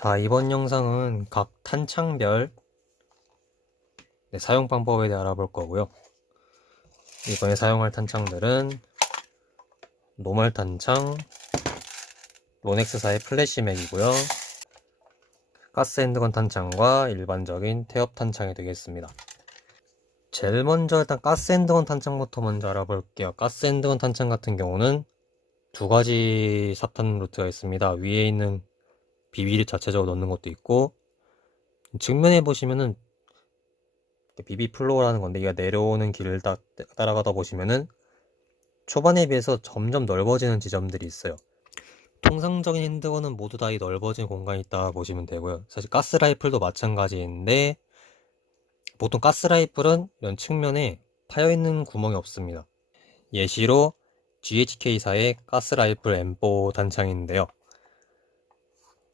자, 이번 영상은 각 탄창별 사용 방법에 대해 알아볼 거고요. 이번에 사용할 탄창들은 노멀 탄창, 로넥스사의 플래시맥이고요. 가스 핸드건 탄창과 일반적인 태엽 탄창이 되겠습니다. 제일 먼저 일단 가스 핸드건 탄창부터 먼저 알아볼게요. 가스 핸드건 탄창 같은 경우는 두 가지 삽탄 루트가 있습니다. 위에 있는 비비를 자체적으로 넣는 것도 있고, 측면에 보시면은 비비 플로어라는 건데, 이가 내려오는 길을 따라가다 보시면은 초반에 비해서 점점 넓어지는 지점들이 있어요. 통상적인 핸드건은 모두 다 이 넓어진 공간이 있다 보시면 되고요. 사실 가스라이플도 마찬가지인데, 보통 가스라이플은 이런 측면에 파여있는 구멍이 없습니다. 예시로 GHK사의 가스라이플 M4 단창인데요.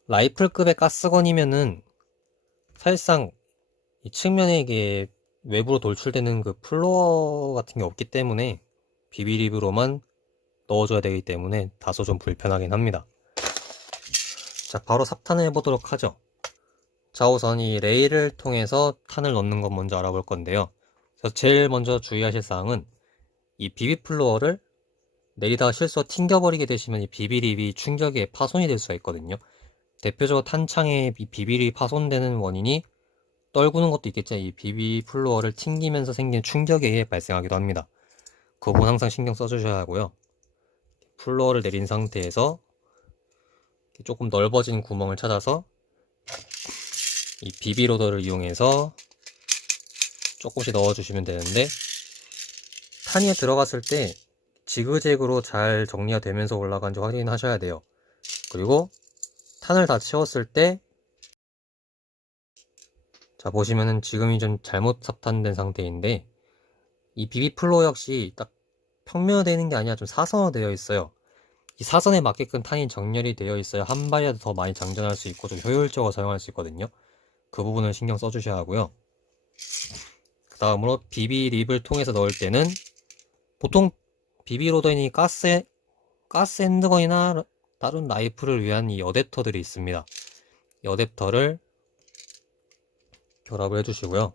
라이플급의 가스건이면은 사실상 이 측면에 이게 외부로 돌출되는 그 플로어 같은 게 없기 때문에 비비립으로만 넣어줘야 되기 때문에 다소 좀 불편하긴 합니다. 자, 바로 삽탄을 해보도록 하죠. 자, 우선 이 레일을 통해서 탄을 넣는 것 먼저 알아볼 건데요. 그래서 제일 먼저 주의하실 사항은 이 비비 플로어를 내리다가 실수로 튕겨버리게 되시면 이 비비립이 충격에 파손이 될 수가 있거든요. 대표적으로 탄창에 비비립이 파손되는 원인이 떨구는 것도 있겠지만 이 비비 플로어를 튕기면서 생기는 충격에 의해 발생하기도 합니다. 그 부분 항상 신경 써주셔야 하고요. 플로어를 내린 상태에서 조금 넓어진 구멍을 찾아서 이 비비 로더를 이용해서 조금씩 넣어주시면 되는데, 탄이 들어갔을 때 지그재그로 잘 정리가 되면서 올라간지 확인하셔야 돼요. 그리고 탄을 다 채웠을 때, 자, 보시면은 지금이 좀 잘못 삽탄된 상태인데, 이 비비 플로어 역시 딱 평면화 되는 게 아니라 좀 사선화 되어 있어요. 이 사선에 맞게끔 탄이 정렬이 되어 있어야 한 발이라도 더 많이 장전할 수 있고 좀 효율적으로 사용할 수 있거든요. 그 부분을 신경 써주셔야 하고요. 그 다음으로 비비 립을 통해서 넣을 때는 보통 비비 로더니 가스 핸드건이나 다른 라이플을 위한 이 어댑터들이 있습니다. 이 어댑터를 결합을 해주시고요.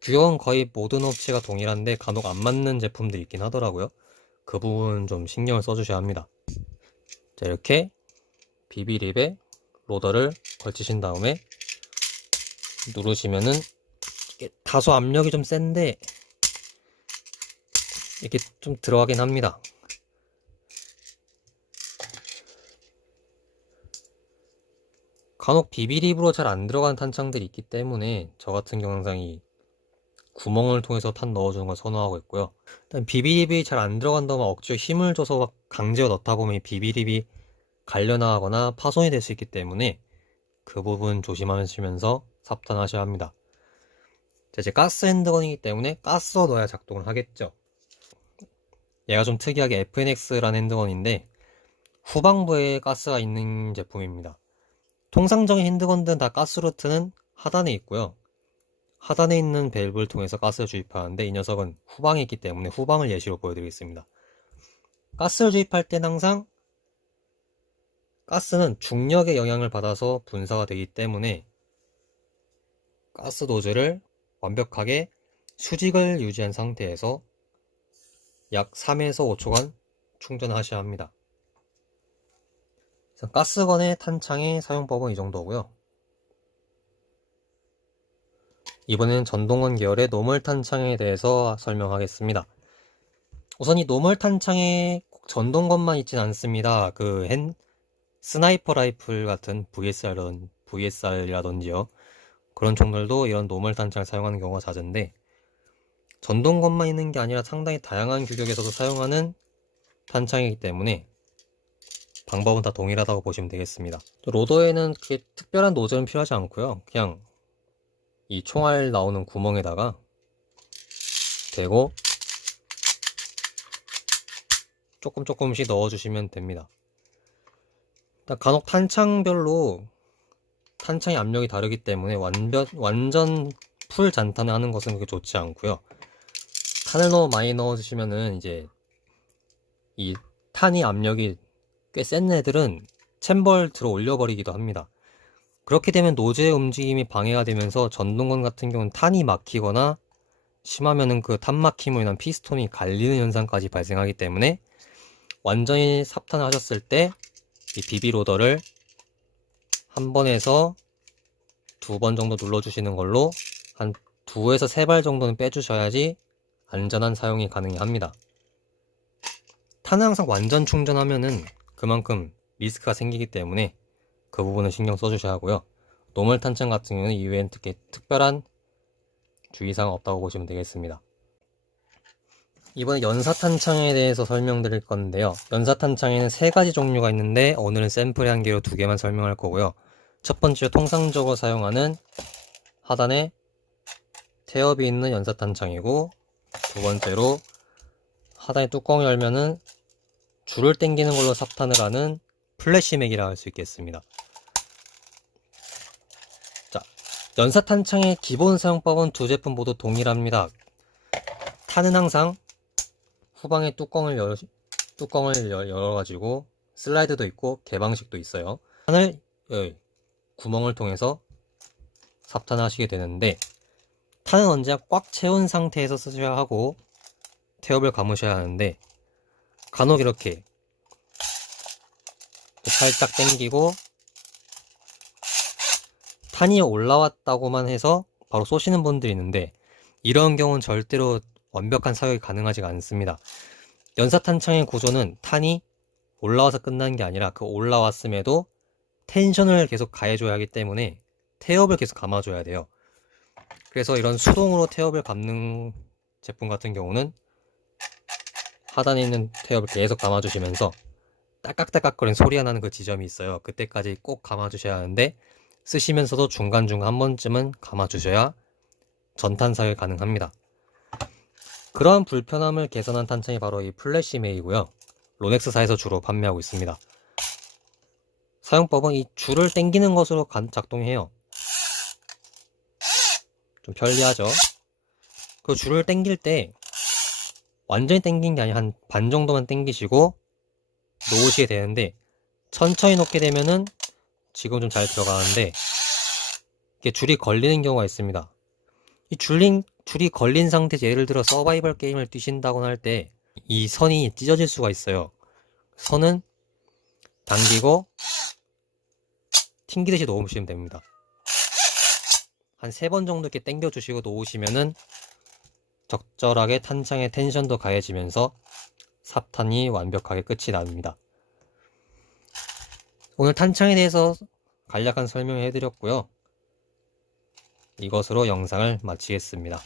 규격은 거의 모든 업체가 동일한데 간혹 안 맞는 제품도 있긴 하더라고요. 그 부분 좀 신경을 써주셔야 합니다. 자, 이렇게 비비립에 로더를 걸치신 다음에 누르시면은 이게 다소 압력이 좀 센데 이렇게 좀 들어가긴 합니다. 간혹 비비립으로 잘 안 들어가는 탄창들이 있기 때문에 저 같은 경우 항상 이 구멍을 통해서 탄 넣어주는 걸 선호하고 있고요. 일단 비비립이 잘 안 들어간다면 억지로 힘을 줘서 강제로 넣다 보면 비비립이 갈려나가거나 파손이 될 수 있기 때문에 그 부분 조심하시면서 삽탄하셔야 합니다. 자, 이제 가스 핸드건이기 때문에 가스로 넣어야 작동을 하겠죠. 얘가 좀 특이하게 FNX라는 핸드건인데 후방부에 가스가 있는 제품입니다. 통상적인 핸드건들은 다 가스 루트는 하단에 있고요. 하단에 있는 밸브를 통해서 가스를 주입하는데 이 녀석은 후방에 있기 때문에 후방을 예시로 보여드리겠습니다. 가스를 주입할 때는 항상 가스는 중력의 영향을 받아서 분사가 되기 때문에 가스 노즐을 완벽하게 수직을 유지한 상태에서 약 3에서 5초간 충전하셔야 합니다. 가스건의 탄창의 사용법은 이 정도고요. 이번에는 전동건 계열의 노멀 탄창에 대해서 설명하겠습니다. 우선 이 노멀 탄창에 꼭 전동건만 있진 않습니다. 스나이퍼 라이플 같은 VSR이라든지요. 그런 총들도 이런 노멀 탄창을 사용하는 경우가 잦은데, 전동건만 있는 게 아니라 상당히 다양한 규격에서도 사용하는 탄창이기 때문에 방법은 다 동일하다고 보시면 되겠습니다. 로더에는 그렇게 특별한 노즐은 필요하지 않고요. 그냥 이 총알 나오는 구멍에다가 대고 조금씩 넣어주시면 됩니다. 간혹 탄창별로 탄창의 압력이 다르기 때문에 완전 풀 잔탄을 하는 것은 그렇게 좋지 않고요. 탄을 너무 많이 넣어주시면은 이제 이 탄이 압력이 꽤 센 애들은 챔버를 들어 올려버리기도 합니다. 그렇게 되면 노즐의 움직임이 방해가 되면서 전동건 같은 경우는 탄이 막히거나 심하면은 그 탄 막힘으로 인한 피스톤이 갈리는 현상까지 발생하기 때문에 완전히 삽탄을 하셨을 때 이 비비로더를 한 번에서 2번 정도 눌러주시는 걸로 한 2에서 3발 정도는 빼주셔야지 안전한 사용이 가능합니다. 탄은 항상 완전 충전하면은 그만큼 리스크가 생기기 때문에 그 부분은 신경 써주셔야 하고요. 노멀 탄창 같은 경우는 이외엔 특별한 주의사항 없다고 보시면 되겠습니다. 이번에 연사탄창에 대해서 설명드릴 건데요. 연사탄창에는 3가지 종류가 있는데 오늘은 샘플의 한계로 2개만 설명할 거고요. 첫 번째로 통상적으로 사용하는 하단에 태엽이 있는 연사탄창이고, 두 번째로 하단에 뚜껑을 열면은 줄을 당기는 걸로 삽탄을 하는 플래시맥이라 할 수 있겠습니다. 자, 연사탄창의 기본 사용법은 두 제품 모두 동일합니다. 탄은 항상 후방에 뚜껑을 열어가지고 슬라이드도 있고 개방식도 있어요. 탄을 구멍을 통해서 삽탄하시게 되는데, 탄은 언제나 꽉 채운 상태에서 쓰셔야 하고 태엽을 감으셔야 하는데, 간혹 이렇게 살짝 당기고 탄이 올라왔다고만 해서 바로 쏘시는 분들이 있는데, 이런 경우는 절대로 완벽한 사격이 가능하지가 않습니다. 연사탄창의 구조는 탄이 올라와서 끝나는 게 아니라 그 올라왔음에도 텐션을 계속 가해줘야 하기 때문에 태엽을 계속 감아줘야 돼요. 그래서 이런 수동으로 태엽을 감는 제품 같은 경우는 하단에 있는 태엽을 계속 감아주시면서 딸깍딸깍거리는 소리가 나는 그 지점이 있어요. 그때까지 꼭 감아주셔야 하는데, 쓰시면서도 중간중간 한 번쯤은 감아주셔야 전탄 사격이 가능합니다. 그러한 불편함을 개선한 탄창이 바로 이 플래시메이고요. 로넥스사에서 주로 판매하고 있습니다. 사용법은 이 줄을 당기는 것으로 작동해요. 좀 편리하죠. 그 줄을 당길 때 완전히 당긴 게 아니라 한 반 정도만 당기시고 놓으시게 되는데, 천천히 놓게 되면은 지금 좀 잘 들어가는데 이게 줄이 걸리는 경우가 있습니다. 이 줄이 걸린 상태에서 예를 들어 서바이벌 게임을 뛰신다거나 할 때 이 선이 찢어질 수가 있어요. 선은 당기고 튕기듯이 놓으시면 됩니다. 한 3번 정도 이렇게 당겨 주시고 놓으시면은 적절하게 탄창의 텐션도 가해지면서 삽탄이 완벽하게 끝이 납니다. 오늘 탄창에 대해서 간략한 설명을 해드렸고요. 이것으로 영상을 마치겠습니다.